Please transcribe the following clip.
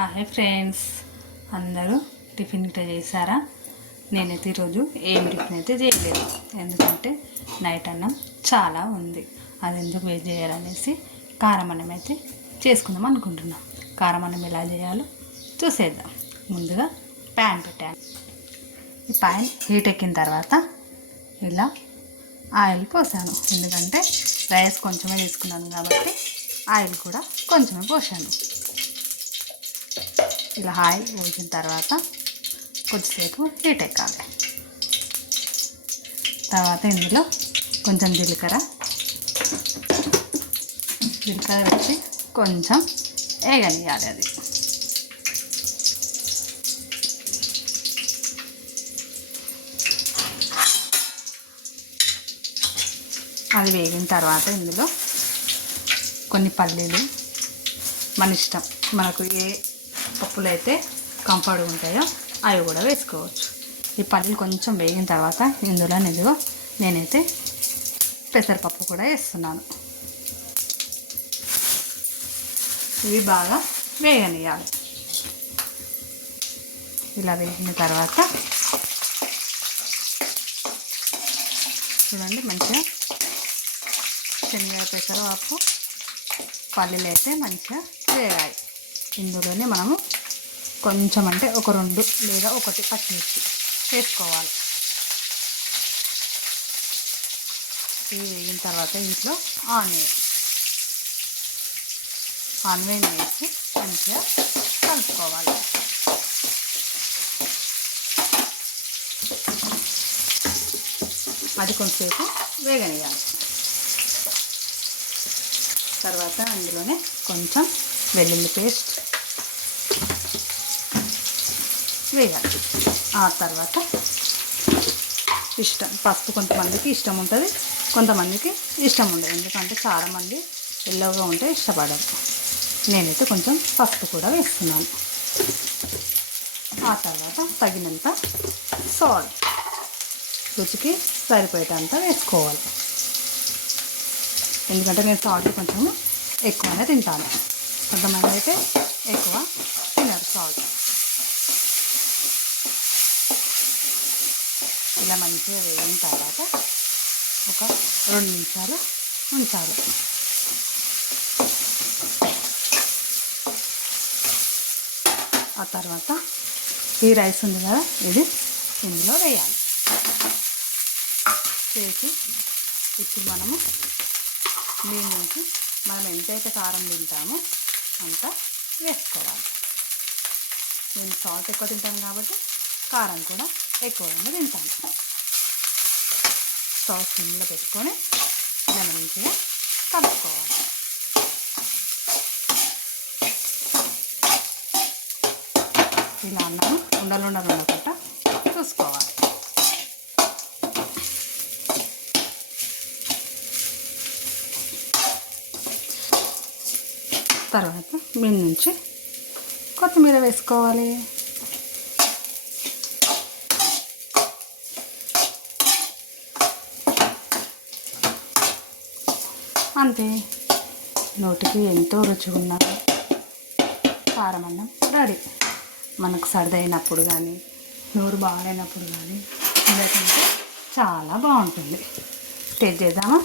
Hi friends, అందరూ tiffin ఇట్లా చేశారా? నేనైతే ఈరోజు ఏం టిఫిన్ అయితే చేయలేదు, ఎందుకంటే నైట్ అన్నం చాలా ఉంది. అది ఎందుకు వేస్ట్ చేయాలనేసి కారం అన్నం అయితే చేసుకుందాం అనుకుంటున్నాం. కారం అన్నం ఎలా చేయాలో చూసేద్దాం. ముందుగా ప్యాన్ పెట్టాను. ఈ ప్యాన్ హీట్ ఎక్కిన తర్వాత ఇలా ఆయిల్ పోసాను, ఎందుకంటే రైస్ కొంచెమే తీసుకున్నాను కాబట్టి ఆయిల్ కూడా కొంచెమే పోసాను. ఇలా ఆయిల్ పోసిన తర్వాత కొద్దిసేపు హీట్ ఎక్కాలి. తర్వాత ఇందులో కొంచెం జీలకర్ర వేసి కొంచెం వేగనియాలి. అది వేగిన తర్వాత ఇందులో కొన్ని పల్లీలు, మన ఇష్టం, మనకు ఏ పప్పులు అయితే కంఫర్ట్గా ఉంటాయో అవి కూడా వేసుకోవచ్చు. ఈ పల్లీలు కొంచెం వేగిన తర్వాత ఇందులో నేనైతే పెసరపప్పు కూడా వేస్తున్నాను. ఇవి బాగా వేగనియాలి. ఇలా వేగిన తర్వాత చూడండి, మంచిగా శనగ, పెసరపప్పు, పల్లీలు అయితే మంచిగా వేగాయి. ఇందులోనే మనము కొంచెం అంటే ఒక 2 లేదా 1 పచ్చిమిర్చి వేసుకోవాలి. ఇవి వేగిన తర్వాత ఇంట్లో ఆనియన్ వేసి మంచిగా కలుపుకోవాలి. అది కొంచెంసేపు వేగనియాలి. తర్వాత అందులోనే కొంచెం వెల్లుల్లి పేస్ట్ వేయాలి. ఆ తర్వాత పసుపు కొంతమందికి ఇష్టం ఉంటుంది, కొంతమందికి ఇష్టం ఉండదు. ఎందుకంటే చాలామంది ఎల్లోగా ఉంటే ఇష్టపడరు. నేనైతే కొంచెం పసుపు కూడా వేస్తున్నాను. ఆ తర్వాత తగినంత సాల్ట్, రుచికి సరిపోయేటంత వేసుకోవాలి. ఎందుకంటే నేను సాల్ట్ కొంచెం ఎక్కువనే తింటాను, కొంతమంది అయితే ఎక్కువ తినరు సాల్ట్. ఇలా మంచిగా వేగిన తర్వాత ఒక 2 నిమిషాలు ఉంచాలి. ఆ తర్వాత ఈ రైస్ ఉంది కదా, ఇది ఇందులో వేయాలి. వేసి ఇప్పుడు మనము దీని నుంచి మనం ఎంతైతే కారం తింటామో అంత వేసుకోవాలి. నేను సాల్ట్ ఎక్కువ తింటాను కాబట్టి కారం కూడా ఎక్కువగా తింటాను. స్టవ్ సిమ్లో పెట్టుకొని ఇలా మంచిగా కలుపుకోవాలి. ఇలా అన్నం ఉండకుండా చూసుకోవాలి. తర్వాత మీద నుంచి కొత్తిమీర వేసుకోవాలి. అంతే, నోటికి ఎంతో రుచిగా ఉన్న కారం అన్నం రెడీ. మనకు సర్దైనప్పుడు కానీ, నోరు బాగాలేనప్పుడు కానీ ఇలా తింటే చాలా బాగుంటుంది. టేస్ట్ చేద్దామా?